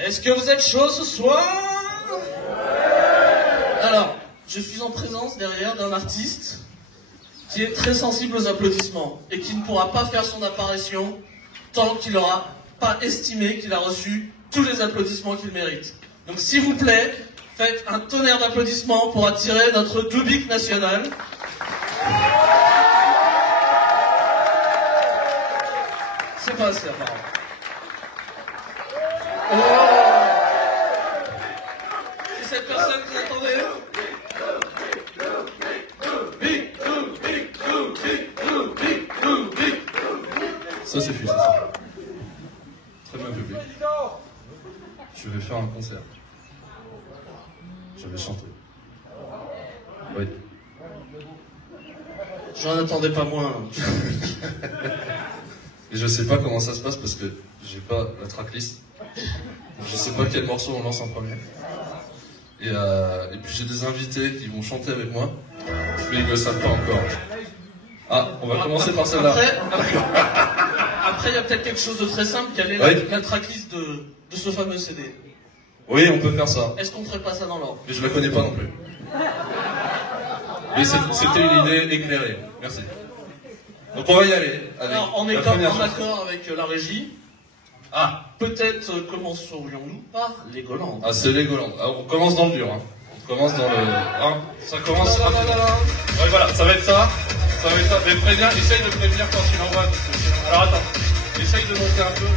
Est-ce que vous êtes chaud ce soir? Alors, je suis en présence derrière d'un artiste qui est très sensible aux applaudissements et qui ne pourra pas faire son apparition tant qu'il n'aura pas estimé qu'il a reçu tous les applaudissements qu'il mérite. Donc s'il vous plaît, faites un tonnerre d'applaudissements pour attirer notre Doubik national. C'est pas assez apparemment. Oh, c'est cette personne que vous attendez? Ça c'est fait, ça. Très bien public. Je vais faire un concert. Je vais chanter. Oui. J'en attendais pas moins. Et je sais pas comment ça se passe parce que j'ai pas la tracklist. Je sais pas quel morceau on lance en premier. Et puis j'ai des invités qui vont chanter avec moi, mais ils ne le savent pas encore. Ah, on va commencer par celle-là. Après, il y a peut-être quelque chose de très simple, quelle est la tracklist de ce fameux CD? Oui, on peut faire ça. Est-ce qu'on ferait pas ça dans l'ordre? Mais je la connais pas non plus. Mais c'était une idée éclairée. Merci. Donc on va y aller. Allez, alors, on est en accord avec la régie. Ah, peut-être commencerions-nous par les Golandes. Ah, c'est les Golandes. Ah, on commence dans le dur. Hein. On commence dans le... Hein, ça commence... Ouais, voilà, ça va être ça. Ça va être ça. Mais préviens, essaye de prévenir quand tu l'envoies. Alors attends, essaye de monter un peu.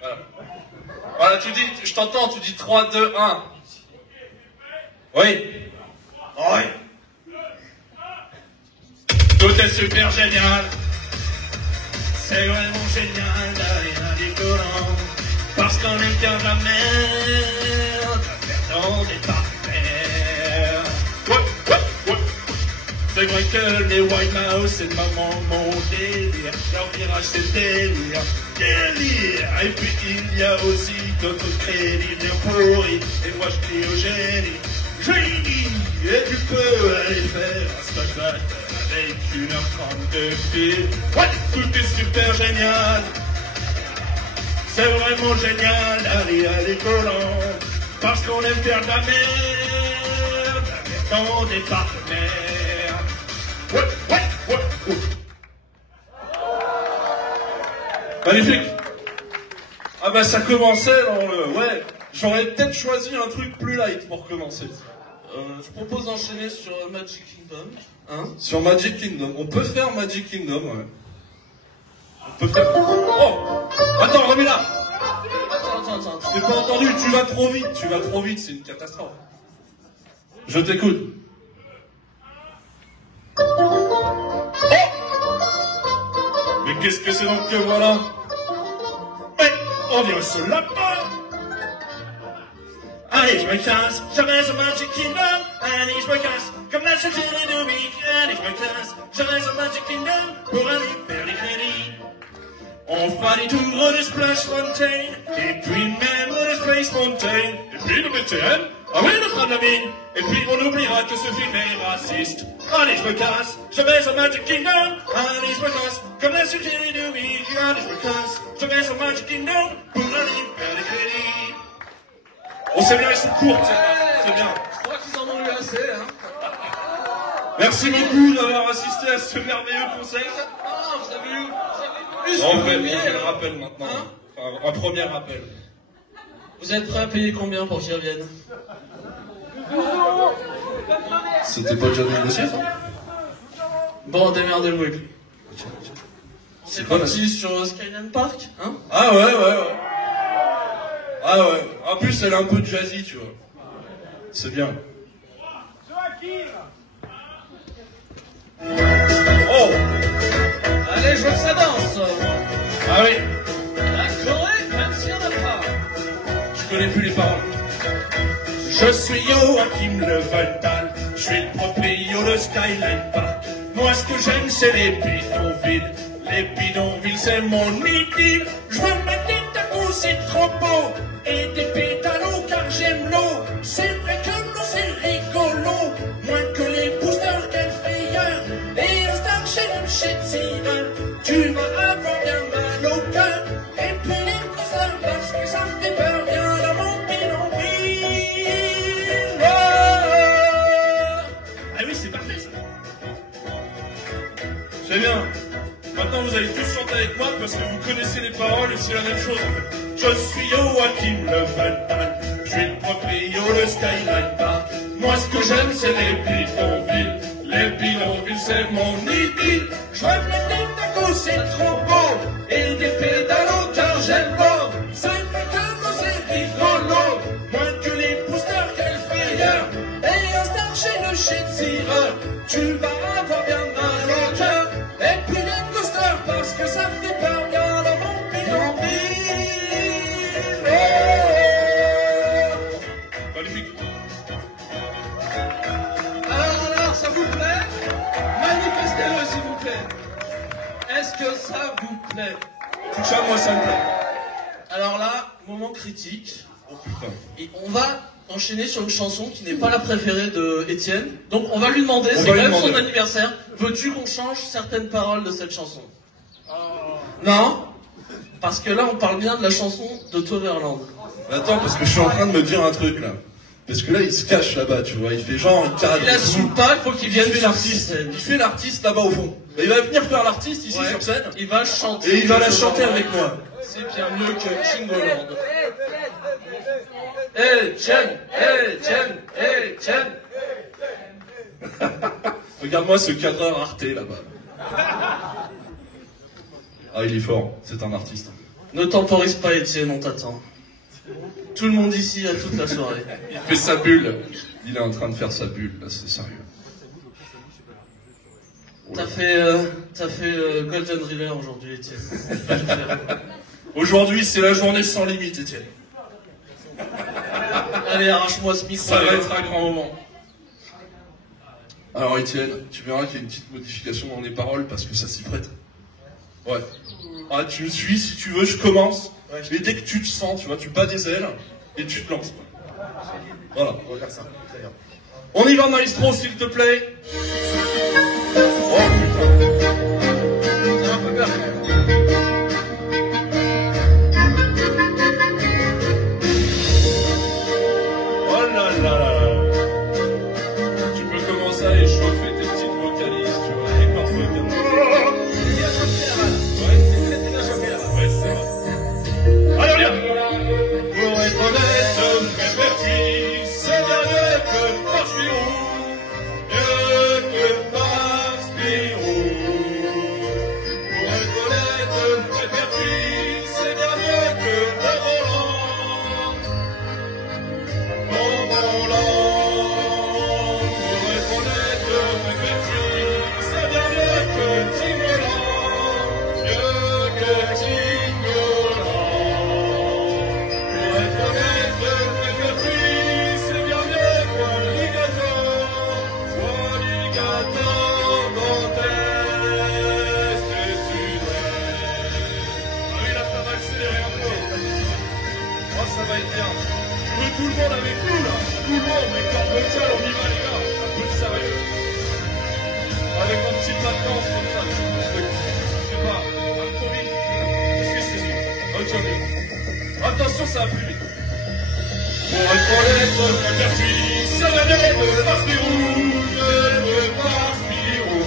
Voilà. Voilà, tu dis, je t'entends, tu dis 3, 2, 1. Oui. Oui. Tout est super génial. C'est vraiment génial d'aller à des Golandes. Parce qu'on est bien de la merde. On est partenaires. Ouais. C'est vrai que les White Mouse, c'est vraiment mon délire. Leur virage, c'est délire. Et puis il y a aussi d'autres crédits bien pourris. Et moi je dis au génie, et tu peux aller faire un spectacle avec 1h30 de film. Ouais, tout est super génial. C'est vraiment génial d'aller à l'école parce qu'on aime faire de la merde dans des partenaires. Ouais. Magnifique. Ah bah ça commençait dans le... Ouais, j'aurais peut-être choisi un truc plus light pour commencer. Je propose d'enchaîner sur Magic Kingdom. Hein? Sur Magic Kingdom. On peut faire Magic Kingdom, ouais. On peut faire... Oh! Attends, remets-la! Attends. Je t'ai pas entendu, tu vas trop vite, c'est une catastrophe. Je t'écoute. Oh! Mais qu'est-ce que c'est donc que voilà? On dirait ce lapin! Allez, je me casse, jamais au Magic Kingdom. Allez, je me casse, comme la société de Doubik. Allez, je me casse, jamais au Magic Kingdom pour aller faire les crédits. On fera des tours de Splash Mountain, et puis même de Space Mountain, et puis de BTN, ah oui, notre âme la mine, et puis on oubliera que ce film est raciste. Allez, je me casse, je vais au Magic Kingdom. Allez, je me casse, comme la société de Doubik. Allez, je me casse, je vais au Magic Kingdom pour aller faire les crédits. Oh, c'est bien, elles sont courtes, c'est bien. Je crois qu'ils en ont eu assez, hein. Merci beaucoup d'avoir assisté à ce merveilleux concert. Ah, vous avez eu On fait le rappel maintenant. Hein? Enfin, un premier rappel. Vous êtes prêts à payer combien pour que j'y revienne? C'était pas déjà négocié, ça? Bon, démerdez-vous. C'est parti sur Skyline Park, hein? Ah ouais. Ah ouais. En plus, elle est un peu jazzy, tu vois. C'est bien. Oh! Allez, je veux que ça danse! Ah oui. La Corée, même s'il n'y en a pas. Je connais plus les paroles. Je suis Joachim Le Voltal, je suis le proprio de Skyline Park. Moi, ce que j'aime, c'est les bidonvilles. Les bidonvilles, c'est mon idylle. Je veux mettre des tacos, c'est trop beau. Et des pétalos, car j'aime l'eau. C'est vrai que l'eau, c'est rigolo. Moins que les boosters, quel frayeur. Et un star chez le Shetsira. Tu vas avoir bien mal au cœur. Et puis les cousins, parce que ça Très bien. Maintenant, vous allez tous chanter avec moi parce que vous connaissez les paroles et c'est la même chose en fait. Je suis Joachim Le Pen, je suis le proprio, le Skyline Bar. Moi, ce que j'aime, c'est les bidonvilles. Les bidonvilles, c'est mon idylle. Je veux les tacos, c'est trop beau. Et des pédalos, car j'aime l'eau. 5 tacos, c'est rigolo. Moins que les boosters, quelle frayeur. Et un star chez le shit-tireur. Tu vas avoir bien mal au cœur. Et puis les coasters, parce que ça me fait peur. Bien dans mon bidonville. Oh. Magnifique. Alors, ça vous plaît? Manifestez-le, s'il vous plaît. Est-ce que ça vous plaît? Tout ça, moi, ça me plaît. Alors là, moment critique. Oh putain. Et on va enchaîner sur une chanson qui n'est pas la préférée de Étienne. Donc on va lui demander, On c'est va quand lui même demander. son anniversaire. Veux-tu qu'on change certaines paroles de cette chanson? Non? Parce que là, on parle bien de la chanson de Toverland. Attends, parce que je suis en train de me dire un truc là. Parce que là, il se cache là-bas, tu vois. Il fait genre, il cadre. Il assume pas, il faut qu'il vienne Il fait sur l'artiste. scène. Il fait l'artiste là-bas au fond. Et il va venir faire l'artiste ici Ouais. sur scène. Il va chanter. Et il va la Toverland. chanter avec moi. C'est bien mieux que Chingoland. Etienne, Etienne, Etienne. Regarde-moi ce cadreur Arte là-bas. Ah, il est fort. C'est un artiste. Ne temporise pas, Étienne, on t'attend. Tout le monde ici a toute la soirée. Il fait sa bulle. Il est en train de faire sa bulle, là, c'est sérieux. T'as fait Golden River aujourd'hui, Étienne. Tu peux tout faire. Aujourd'hui, c'est la journée sans limite, Étienne. Allez, arrache-moi ce micro. Ça va être un grand moment. Alors, Étienne, tu verras qu'il y a une petite modification dans les paroles parce que ça s'y prête. Ouais. Ah, tu me suis, si tu veux, je commence. Ouais. Et dès que tu te sens, tu vois, tu bats des ailes et tu te lances. Voilà, on va faire ça. Très bien. On y va, maestro, s'il te plaît. Oh putain. C'est un peu peur quand même. Oh là là là là. Tu peux commencer à échauffer tes petites vocalises, tu vois, les cordes vocales. Il a chopé la balle. Ouais, Il a chopé la balle. ouais, c'est vrai. Allez, viens. Pour être honnête, répertoire, c'est bien mieux que par Spirou. Mieux que par Spirou. Pour être honnête, répertoire, c'est bien mieux que le volant. Mon volant. Pour être honnête, répertoire, c'est bien mieux que Timbaland. Mieux que Timbaland. Pour être honnête, répertoire, c'est bien mieux qu'Alligator. Alligator dans l'Est et Sud-Est. Ah oui, là, ça va accélérer un peu. Oh, ça va être bien. Je veux tout le monde avec nous, là. Tout le monde, les cordes vocales, on y va, les gars. Un peu de sérieux. Avec un petit pas de danse comme ça. Je sais pas, un peu vite. Si. Ok, on y va. Attention, ça va plus vite. Pour être honnête, répertoire, ça va bien de par Spirou, de par Spirou.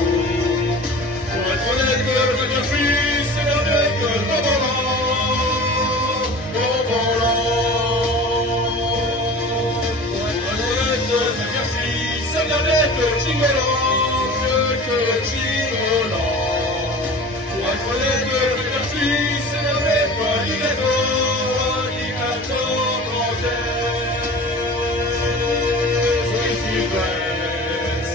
Pour être honnête, répertoire, c'est bien mieux que Bon volant. Bon volant. Pour être honnête, répertoire, c'est bien mieux que Timbaland, que Timbaland. Pour être honnête, répertoire, c'est bien mieux qu'Alligator, Alligator dans l'Est et Sud-Est.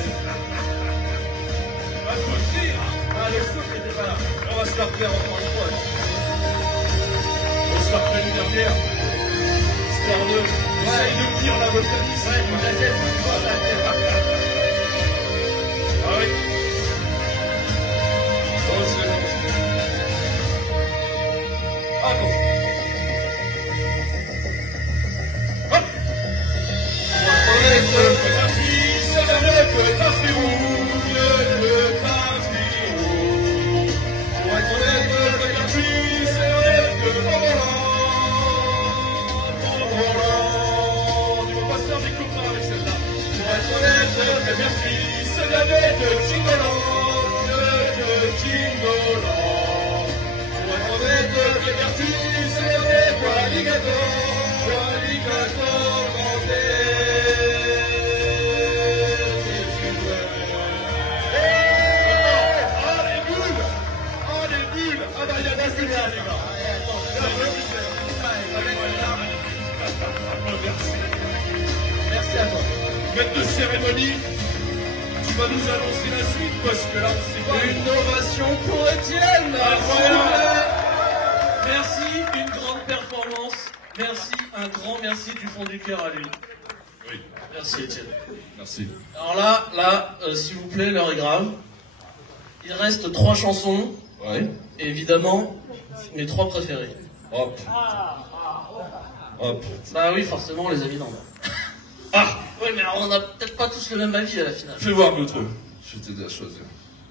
Ah, faut le dire, hein. Ah, le foot n'était pas là. On va se la refaire encore une fois. On se la refait une dernière. Star 2. Essaye de me dire la vocaliste. Ouais, la tête, la tête. Ah oui. Oh, c'est bon. Attention. Hop. Honnête, c'est bien mieux que par Spirou, mieux que par Spirou. Pour être honnête, répertoire, c'est vrai que Bon volant. Tu peux pas se faire des copains avec celle-là. Pour être Maître de cérémonie, tu vas nous annoncer la suite parce que là, c'est pas Une ovation pour Étienne. Incroyable. Merci, une grande performance. Merci, un grand merci du fond du cœur à lui. Oui, Merci Étienne. merci. Alors là, s'il vous plaît, l'heure est grave. Il reste 3 chansons. Ouais. Et évidemment, mes 3 préférés. Hop. Hop. Bah oui, forcément, les évidents. Ah oui, mais alors, on n'a peut-être pas tous le même avis à la finale. Fais voir l'autre. Je t'ai déjà choisi.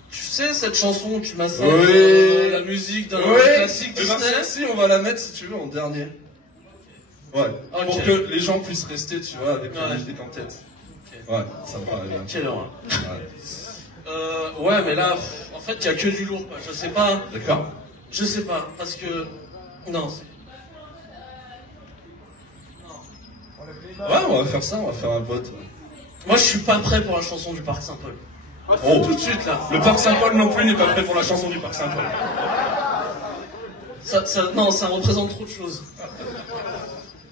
Tu sais cette chanson, tu m'as ça Oui. la musique d'un Oui. classique Eh ben, Disney. celle-ci, on va la mettre si tu veux en dernier. Ouais. Ok. Pour que les gens puissent rester, tu vois, avec la Ouais. musique en tête. Ok. Ouais, ça me paraît bien. Quelle horreur. Ouais. Ouais, mais là, en fait, il y a que du lourd, quoi. Je sais pas, parce que... Non, c'est... Ouais, on va faire ça, on va faire un vote. Ouais. Moi, je suis pas prêt pour la chanson du Parc Saint-Paul. Oh. Tout de suite, là. Le Parc Saint-Paul non plus n'est pas prêt pour la chanson du Parc Saint-Paul. Non, ça représente trop de choses.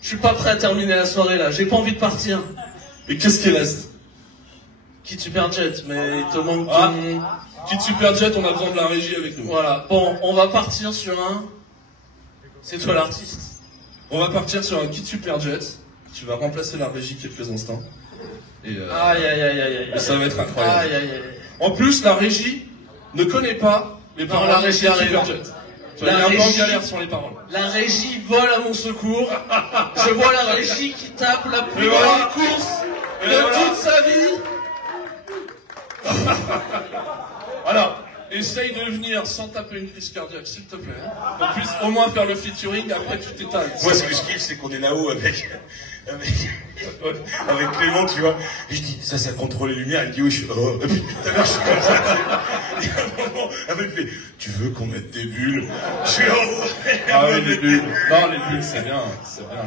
Je suis pas prêt à terminer la soirée, là. J'ai pas envie de partir. Mais qu'est-ce qui reste? Quitte Superjet, mais il te manque Ah. ton... Quitte Superjet, on a besoin de la régie avec nous. Voilà. Bon, on va partir sur un... C'est toi l'artiste. On va partir sur un kit Superjet. Tu vas remplacer la régie quelques instants. Et, Aïe, aïe, aïe, aïe, aïe. et ça va être incroyable. Aïe, aïe, aïe. En plus, la régie ne connaît pas les paroles la régie de arrive. Superjet. Tu La vas un peu en régie- galère sur les paroles. La régie vole à mon secours. Je vois la régie qui tape la plus Et voilà. grande course Et de voilà. toute sa vie. Alors, essaye de venir sans taper une crise cardiaque, s'il te plaît. Qu'on puisse au moins faire le featuring, après tu t'étales. Moi, ce que je kiffe, c'est qu'on est là-haut avec Clément, tu vois. Et je dis, ça contrôle les lumières. Il dit, oui, je suis. Oh. Et puis, tout à l'heure, je suis comme ça. Et à un moment, elle me fait, tu veux qu'on mette des bulles? Je suis oh. Ah oui, les bulles. Non, les bulles, c'est bien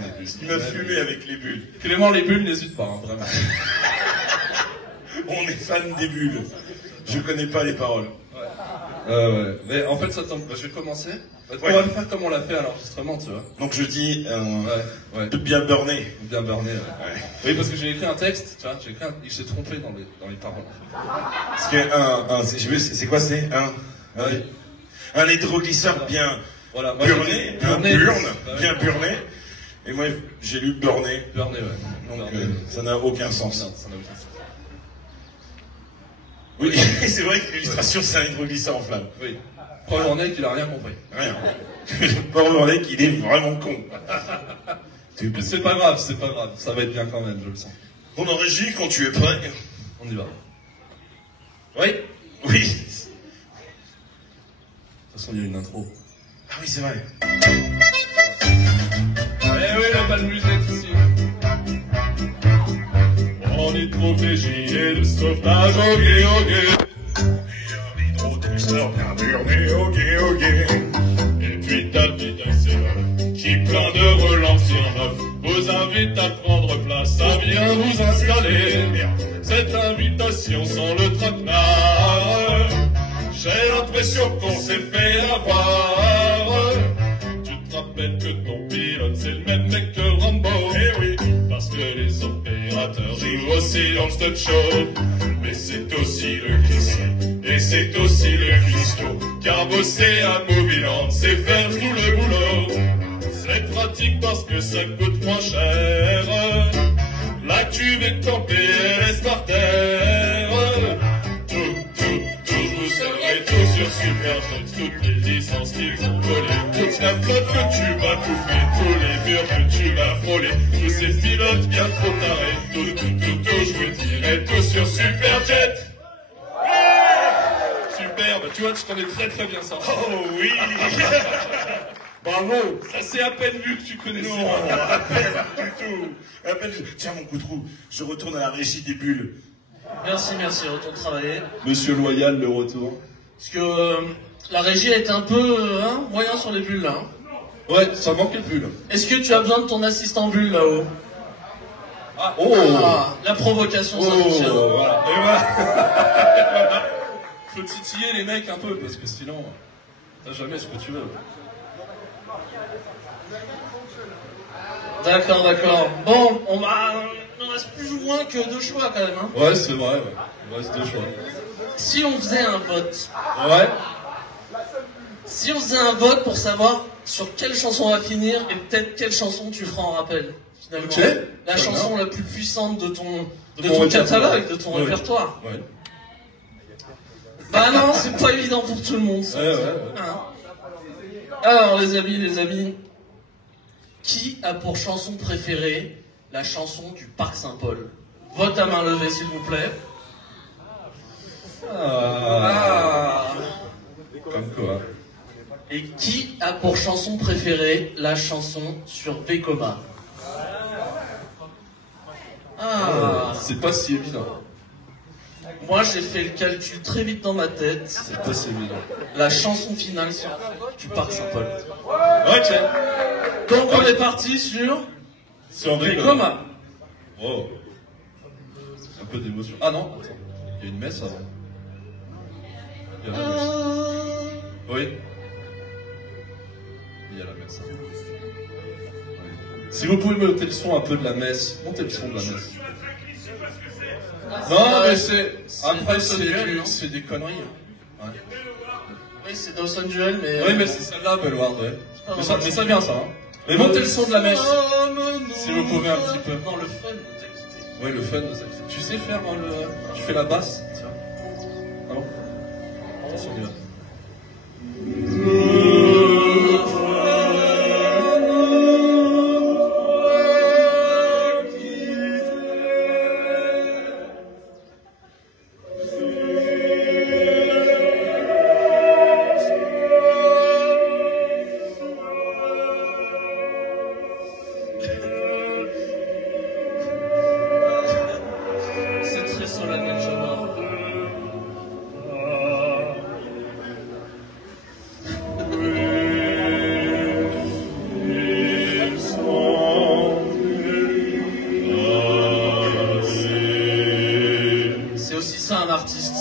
les bulles. Il m'a fumé avec les bulles. Clément, les bulles, n'hésite pas, hein, vraiment. On est fan des bulles. Je connais pas les paroles. Ouais. Mais en fait, ça tombe. Je vais commencer. On va le faire comme on l'a fait à l'enregistrement, tu vois. Donc je dis, Ouais. de bien burner. Bien burné, ouais. Ouais. Oui, parce que j'ai écrit un texte, tu vois, il s'est trompé dans les paroles. Parce que c'est quoi c'est un hydroglisseur bien Voilà, moi, burné, j'ai dit un burné. burn, Bah oui. bien burné. Et moi j'ai lu burné. Burné, ouais. Donc Burné. ça n'a aucun sens. Non, ça n'a aucun sens. Oui, c'est vrai que l'illustration c'est un hydroglisseur en flamme. Oui. Preuve en est qu'il a rien compris. Rien. Pas burné qu'il est vraiment con. Mais c'est pas grave, ça va être bien quand même, je le sens. On en régie quand tu es prêt. On y va. Oui. Oui. De toute façon, il y a une intro. Ah oui, c'est vrai. Eh oui, la belle musette ici. On y trouve des gilets de sauvetage, ok. Hydroglisseur bien burné, ok. Et puis ta petite accélère, qui plein de relanceurs neufs, vous invite à prendre place, à bien vous installer. Cette invitation sans le traquenard, j'ai l'impression qu'on s'est fait avoir. Tu te rappelles que ton pilote c'est le même mec que Rambo. Eh oui, parce que les opérateurs jouent aussi dans le stunt show. Mais c'est aussi le caissier, et c'est aussi le cuistot. Car bosser à Movieland, c'est faire tout le boulot. C'est pratique parce que ça coûte moins cher. La cuve est campée, elle reste par terre. Tout, vous serez tous sur Superjet. Toutes les licences qu'ils vont voler, toute la flotte que tu vas bouffer, tous les murs que tu vas frôler, tous ces pilotes bien trop tarés, tout, je vous dirai tout sur Superjet. Super, bah tu vois, tu t'en es très très bien sorti. Oh oui. Bravo, ça c'est à peine vu que tu connaissais. Non, à peine du tout. À peine. Tiens mon coutrou, je retourne à la régie des bulles. Merci, retourne travailler. Monsieur Loyal, le retour. Parce que la régie a été un peu moyen sur les bulles là. Ouais, ça manquait le pull. Est-ce que tu as besoin de ton assistant bulle là-haut? Ah, oh, Ah, la provocation, ça fonctionne. Voilà. Et voilà. Faut titiller les mecs un peu, parce que sinon, t'as jamais ce que tu veux. D'accord. Bon, on va reste plus ou moins que 2 choix quand même. Hein. Ouais, c'est vrai, ouais. Il reste 2 choix. Si on faisait un vote. Ouais. Si on faisait un vote pour savoir sur quelle chanson on va finir et peut-être quelle chanson tu feras en rappel. Finalement. Ok. La chanson la plus puissante de ton répertoire. catalogue, de ton Ouais. répertoire. Ouais. Bah non, c'est pas évident pour tout le monde. Ouais. Hein. Alors les amis, qui a pour chanson préférée la chanson du Parc Saint-Paul? Vote à main levée s'il vous plaît. Ah. Comme quoi. Et qui a pour chanson préférée la chanson sur Vekoma? Ah. C'est pas si évident. Moi j'ai fait le calcul très vite dans ma tête. C'est pas si évident. La chanson finale du Parc Saint-Paul. Ok. Donc on est parti sur Sur Vekoma. Oh. Un peu d'émotion. Ah non, attends. Il y a une messe avant. Il y a la messe. Oui. Il y a la messe. Oui. Si vous pouvez monter le son un peu de la messe, montez le son de la messe. Non, mais c'est. Après, c'est des conneries. Ouais. Oui, c'est Dawson Duel, mais. Oui, mais c'est celle-là, Bellward, ouais. Mais ça vient, ça. Hein. Mais montez le son de la messe. Si vous pouvez un petit peu. Non, le fun nous a quittés. Oui, le fun nous a quittés. Tu sais faire le. Tu fais la basse? Tiens. Ah bon? Attention, on y va. C'est très solennel, j'adore. C'est aussi ça un artiste.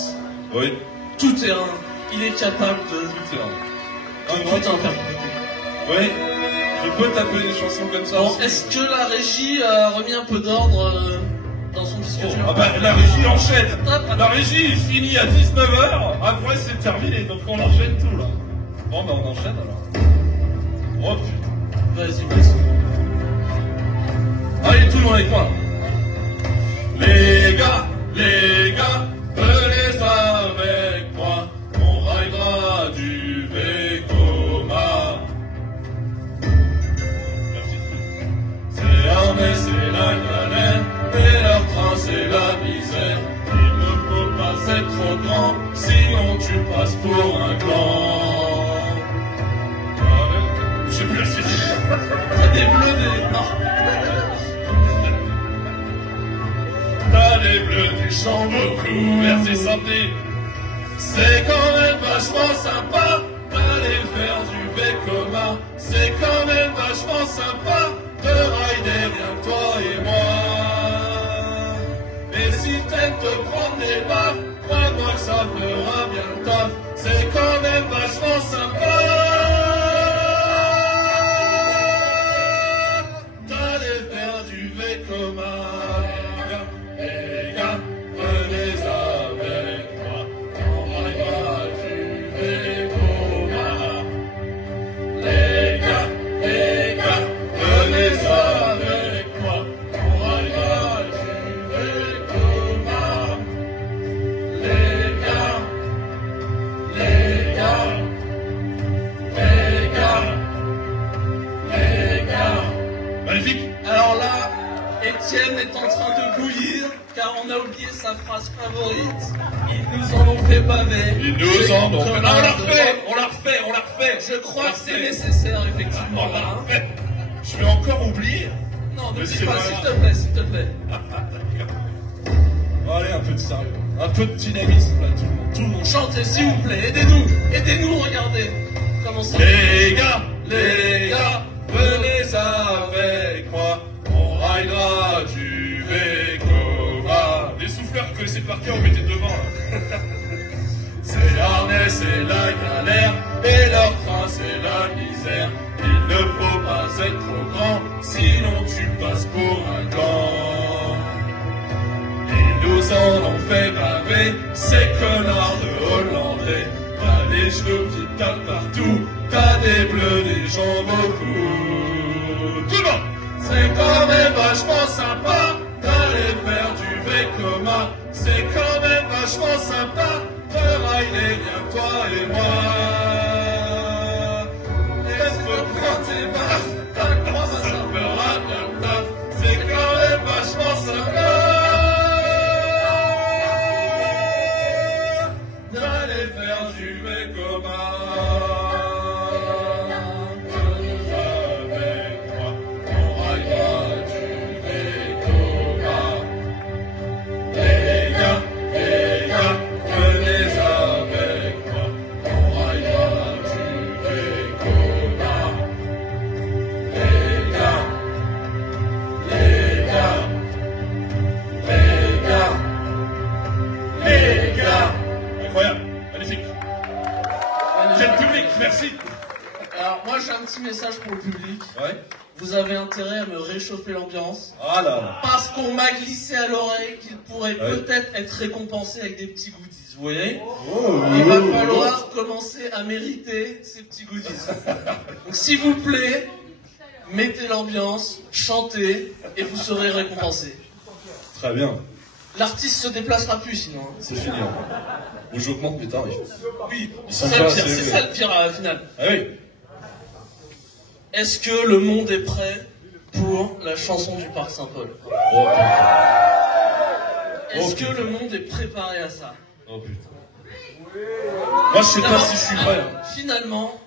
Oui. Tout terrain. Il est capable de C'est vrai. tout interpréter. Oui. Je peux taper des chansons comme ça. Bon, est-ce que la régie a remis un peu d'ordre dans son disque dur? Ah bah la régie enchaîne. La régie finit à 19h. Après c'est terminé. Donc on enchaîne tout là. Bon bah on enchaîne alors. Oh putain. Vas-y. Allez tout le monde avec moi. Les gars, venez avec moi. On raillera du Vekoma. C'est l'armée, c'est la galère, et leur train, c'est la misère. Il ne faut pas être trop grand, sinon tu passes pour un clan. Je sais plus la suite. T'as des bleus, des... Non. T'as les bleus, tu chantes beaucoup, merci santé. C'est quand même vachement sympa d'aller faire du Vekoma. C'est quand même vachement sympa de rider rien que toi et moi. Et si t'aimes te prendre des baffes, crois-moi que ça fera bien le taf. C'est quand même vachement sympa d'aller faire du Vekoma. Les gars, venez avec moi, on raillera du Vekoma. Les gars, venez avec moi, on raillera du Vekoma. Les gars, magnifique. Alors là, Étienne est en train de bouillir, car on a oublié sa phrase favorite. Ils nous en ont fait baver. Ils nous en ont fait. On Ah, on l'a refait. Je crois que c'est nécessaire, effectivement. On l'a Hein. refait. Je vais encore oublier. Non, ne Mais dis c'est pas, vrai. s'il te plaît. Allez, un peu de ça. Un peu de dynamisme là, tout le monde. Tout le monde, chantez, s'il vous plaît. Aidez-nous, regardez. Comment ça? Les gars, venez avec moi, on raillera du Vekoma. Les souffleurs que c'est par cœur, on mettait devant là. C'est l'arnais, c'est la galère, et leur train, c'est la misère. Il ne faut pas être trop grand, sinon tu passes pour un clan. nous en ont fait graver, ces connards de Hollandais. T'as les genoux qui tapent partout, t'as des bleus, des jambes au cou. Tout le monde! C'est quand même vachement sympa d'aller faire du Vekoma. C'est quand même vachement sympa de rider bien toi et moi. Est-ce que quand t'es basse, t'as croix, ça fera bien le taf. C'est quand même vachement sympa d'aller faire du Vekoma. Merci. Alors moi j'ai un petit message pour le public. Ouais. Vous avez intérêt à me réchauffer l'ambiance. Ah là. Parce qu'on m'a glissé à l'oreille qu'il pourrait peut-être être récompensé avec des petits goodies. Vous voyez? Il va falloir commencer à mériter ces petits goodies. Donc s'il vous plaît, mettez l'ambiance, chantez et vous serez récompensé. Très bien. L'artiste se déplacera plus sinon. Hein. C'est fini. Ou j'augmente mes tarifs. Oui, c'est ça le pire à la finale. Ah oui. Est-ce que le monde est prêt pour la chanson du Parc Saint-Paul? Oh putain. Est-ce que le monde est préparé à ça? Oh putain. Moi je sais pas si je suis prêt. Finalement,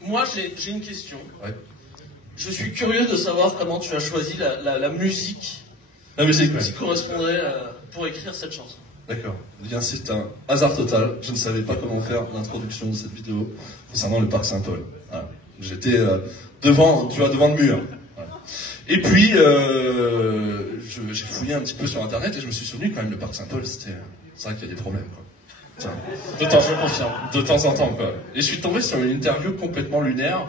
moi j'ai une question. Ouais. Je suis curieux de savoir comment tu as choisi la musique qui correspondrait pour écrire cette chanson. D'accord. Eh bien, c'est un hasard total. Je ne savais pas comment faire l'introduction de cette vidéo concernant le Parc Saint-Paul. Voilà. J'étais devant le mur. Voilà. Et puis, j'ai fouillé un petit peu sur Internet et je me suis souvenu quand même le Parc Saint-Paul, c'est vrai qu'il y a des problèmes, quoi. Tiens, de temps en temps, quoi. Et je suis tombé sur une interview complètement lunaire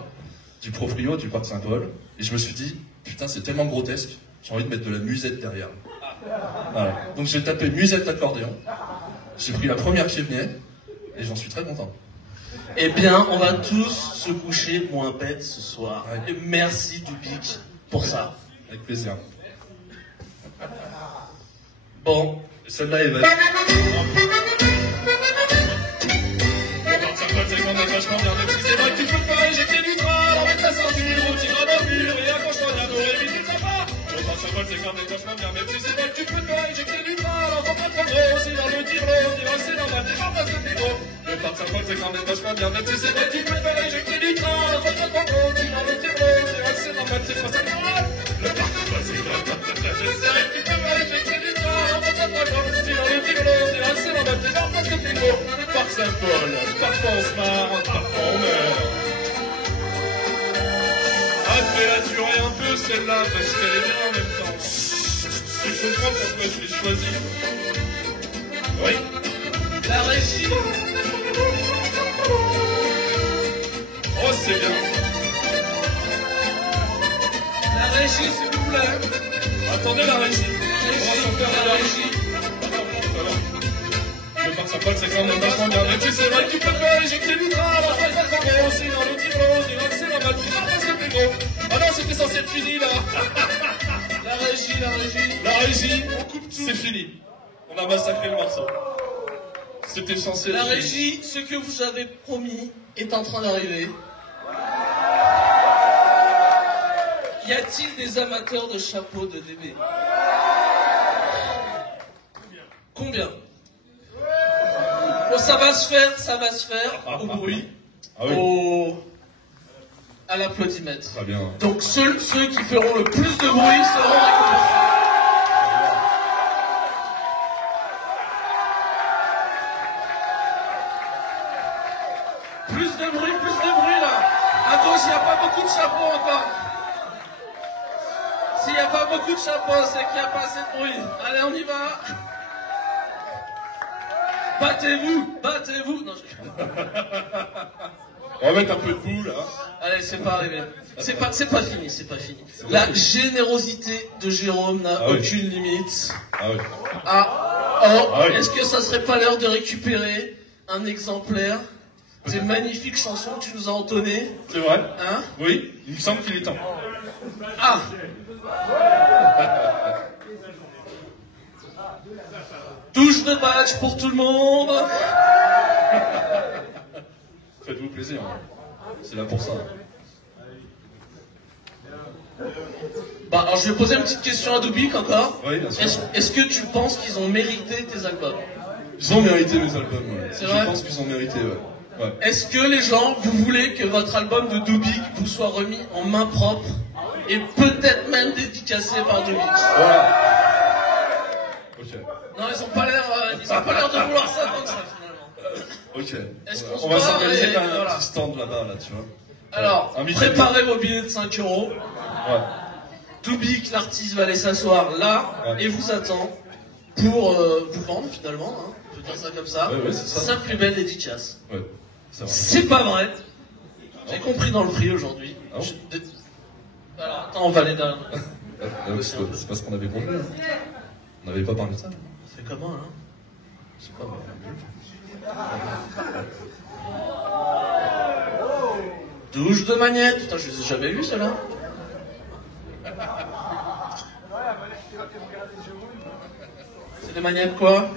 du proprio du Parc Saint-Paul et je me suis dit, putain, c'est tellement grotesque, j'ai envie de mettre de la musette derrière. Voilà. Donc j'ai tapé musette d'accordéon, j'ai pris la première qui venait et j'en suis très content. Eh bien, on va tous se coucher moins bête ce soir. Ouais. Et merci Dubik pour ça. Avec plaisir. Bon, celle-là est valide. C'est qu'on est vachement bien, même si c'est vrai que tu peux pas éjecter du train, alors mets ta ceinture au petit gras mur et accroche-toi bien pour éviter de sympa. Le Parc Saint-Paul c'est quand même vachement bien, même si c'est vrai que tu peux pas éjecter du train, alors faut pas trop gros, sinon le tigre, on dira c'est normal, t'es pas parce que t'es gros. Le Parc Saint-Paul c'est quand même vachement bien, même si c'est vrai que tu peux pas éjecter du train, alors faut pas trop gros, sinon le tigre, on dira c'est normal, c'est pas ça normal. Le Parc Saint-Paul c'est quand même vrai que tu peux pas éjecter du train, alors faut pas trop gros, sinon le tigre, on dira c'est normal, t'es pas parce que t'es gros. Parc Saint-Paul, parfois on se marre, parfois on meurt. Ah, fais-la durer un peu celle-là, parce qu'elle est bien en même temps. Tu comprends pourquoi je l'ai choisie? Oui. la régie. Oh, c'est bien. La régie, s'il vous plaît. Attendez la régie. On va s'en faire La régie. Le Parc Saint-Paul c'est quand même vachement bien, même si c'est vrai que tu peux pas éjecter du train, alors je vais pas trop gros, sinon le tigre, on dira que c'est normal, tu vas pas c'est plus gros. Ah non, c'était censé être fini là. La régie, la régie. La régie, on coupe tout. C'est fini. On a massacré le morceau. C'était censé être La fini. régie, ce que vous avez promis est en train d'arriver. Y a-t-il des amateurs de chapeaux de DB? Combien? Oh, ça va se faire au bruit, Ah oui. à l'applaudimètre. Très bien. Donc ceux qui feront le plus de bruit seront récompensés. Plus de bruit là. À gauche, il n'y a pas beaucoup de chapeaux encore. S'il n'y a pas beaucoup de chapeaux, c'est qu'il n'y a pas assez de bruit. Allez, on y va. Battez-vous. Non, On va mettre un peu de boue là. allez, c'est pas arrivé. C'est pas fini, c'est pas fini. La générosité de Jérôme n'a aucune limite. Ah oui. Oui. Est-ce que ça serait pas l'heure de récupérer un exemplaire des magnifiques chansons que tu nous as entonnées? C'est vrai? Hein? Oui, il me semble qu'il est temps. Ah! Touche de badge pour tout le monde! Faites-vous plaisir. C'est là pour ça. Bah, alors je vais poser une petite question à Dubik encore. Oui, bien sûr. Est-ce que tu penses qu'ils ont mérité tes albums? Ils ont mérité mes albums, ouais. C'est vrai? Je pense qu'ils ont mérité, ouais. Est-ce que les gens, vous voulez que votre album de Dubik vous soit remis en main propre et peut-être même dédicacé par Dubik? Voilà. Ok. Non, ils ont pas l'air de vouloir ça comme ça finalement. Ok. Est-ce qu'on On va se barre s'organiser et quand même voilà. un petit stand là-bas, là, tu vois. Alors, préparez vos billets de 5 €. Ouais. Dubik, l'artiste, va aller s'asseoir là et vous attend pour vous vendre finalement, hein, on peut dire ça comme ça. Ouais, c'est ça. Sa plus belle dédicace. Ouais, c'est vrai. C'est pas vrai. J'ai compris dans le prix aujourd'hui. Ah bon Alors, attends, on va aller dans... C'est pas ce qu'on avait compris. On n'avait pas parlé de ça. C'est comment, hein? Je sais pas, moi. Douche de magnète. Putain, je les ai jamais vus, ceux-là. C'est des magnettes quoi?